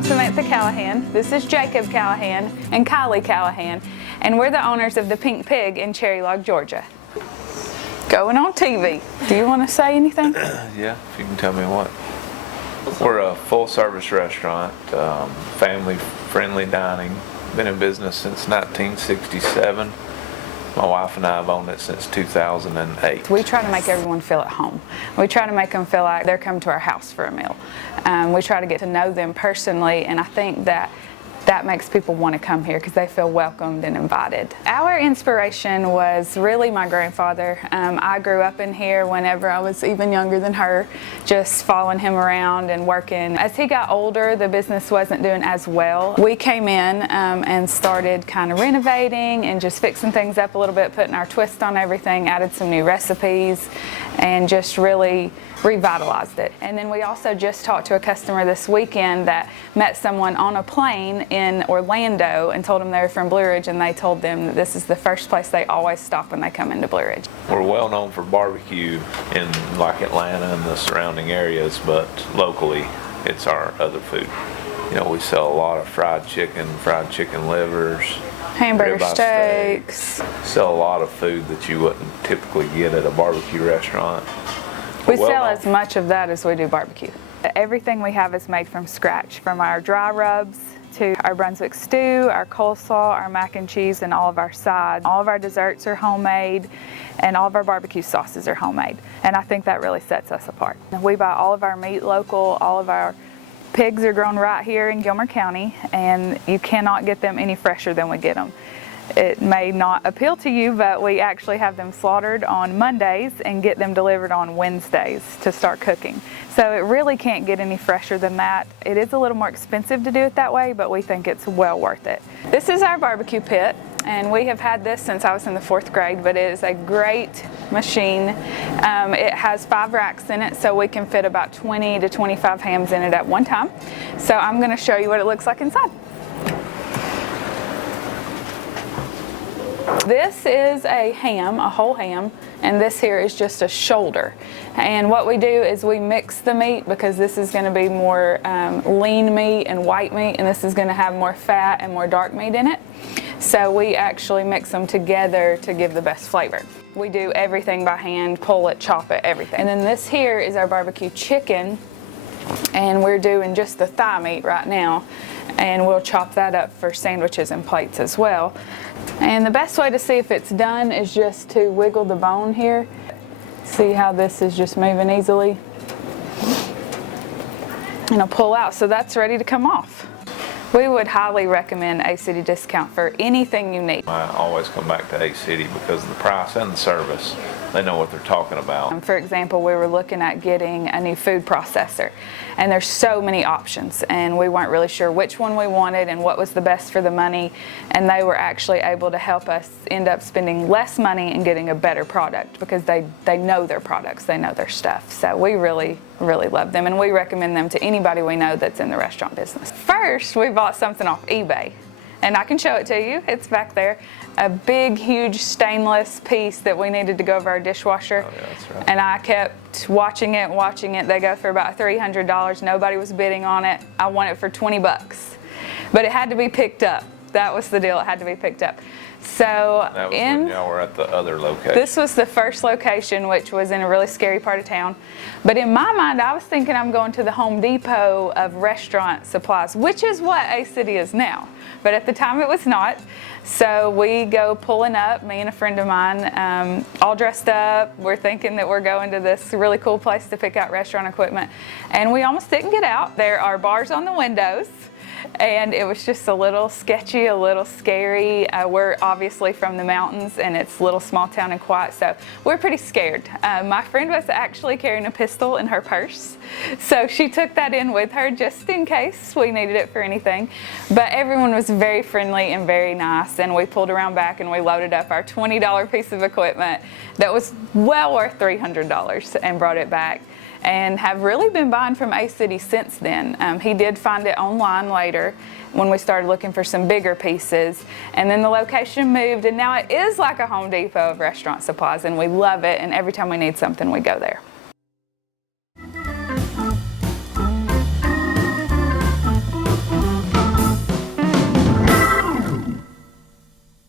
I'm Samantha Callahan. This is Jacob Callahan and Kylie Callahan, and we're the owners of the Pink Pig in Cherry Log, Georgia. Going on TV. Do you want to say anything? Yeah, if you can tell me what. We're a full-service restaurant, family-friendly dining. Been in business since 1967. My wife and I have owned it since 2008. We try to make everyone feel at home. We try to make them feel like they're coming to our house for a meal. We try to get to know them personally, and I think that makes people want to come here because they feel welcomed and invited. Our inspiration was really my grandfather. I grew up in here whenever I was even younger than her, just following him around and working. As he got older, the business wasn't doing as well. We came in and started kind of renovating and just fixing things up a little bit, putting our twist on everything, added some new recipes, and just really revitalized it. And then we also just talked to a customer this weekend that met someone on a plane in Orlando and told them they were from Blue Ridge, and they told them that this is the first place they always stop when they come into Blue Ridge. We're well known for barbecue in like Atlanta and the surrounding areas, but locally it's our other food. You know, we sell a lot of fried chicken livers, hamburger steaks. Sell a lot of food that you wouldn't typically get at a barbecue restaurant. We sell as much of that as we do barbecue. Everything we have is made from scratch, from our dry rubs to our Brunswick stew, our coleslaw, our mac and cheese, and all of our sides. All of our desserts are homemade, and all of our barbecue sauces are homemade. And I think that really sets us apart. We buy all of our meat local. All of our pigs are grown right here in Gilmer County, and you cannot get them any fresher than we get them. It may not appeal to you, but we actually have them slaughtered on Mondays and get them delivered on Wednesdays to start cooking. So it really can't get any fresher than that. It is a little more expensive to do it that way, but we think it's well worth it. This is our BBQ Pit, and we have had this since I was in the 4th grade, but it is a great machine. It has 5 racks in it, so we can fit about 20 to 25 hams in it at one time. So I'm going to show you what it looks like inside. This is a ham, a whole ham, and this here is just a shoulder. And what we do is we mix the meat because this is going to be more lean meat and white meat, and this is going to have more fat and more dark meat in it. So we actually mix them together to give the best flavor. We do everything by hand, pull it, chop it, everything. And then this here is our barbecue chicken, and we're doing just the thigh meat right now, and we'll chop that up for sandwiches and plates as well. And the best way to see if it's done is just to wiggle the bone here. See how this is just moving easily? And it'll pull out, so that's ready to come off. We would highly recommend A-City Discount for anything you need. I always come back to A-City because of the price and the service. They know what they're talking about. For example, we were looking at getting a new food processor, and there's so many options, and we weren't really sure which one we wanted and what was the best for the money, and they were actually able to help us end up spending less money and getting a better product because they know their products, they know their stuff. So we really love them, and we recommend them to anybody we know that's in the restaurant business. First, we bought something off eBay, and I can show it to you. It's back there. A big, huge stainless piece that we needed to go over our dishwasher. Oh, yeah, that's right. And I kept watching it. They go for about $300. Nobody was bidding on it. I won it for 20 bucks. But it had to be picked up. That was the deal. It had to be picked up. So that was when y'all were at the other location. This was the first location, which was in a really scary part of town. But in my mind, I was thinking I'm going to the Home Depot of restaurant supplies, which is what A-City is now. But at the time, it was not. So we go pulling up, me and a friend of mine, all dressed up. We're thinking that we're going to this really cool place to pick out restaurant equipment. And we almost didn't get out. There are bars on the windows. And it was just a little sketchy, a little scary. We're obviously from the mountains, and it's a little small town and quiet, so we're pretty scared. My friend was actually carrying a pistol in her purse, so she took that in with her just in case we needed it for anything. But everyone was very friendly and very nice, and we pulled around back and we loaded up our $20 piece of equipment that was well worth $300 and brought it back. And have really been buying from A-City since then. He did find it online later when we started looking for some bigger pieces, and then the location moved, and now it is like a Home Depot of restaurant supplies, and we love it, and every time we need something we go there.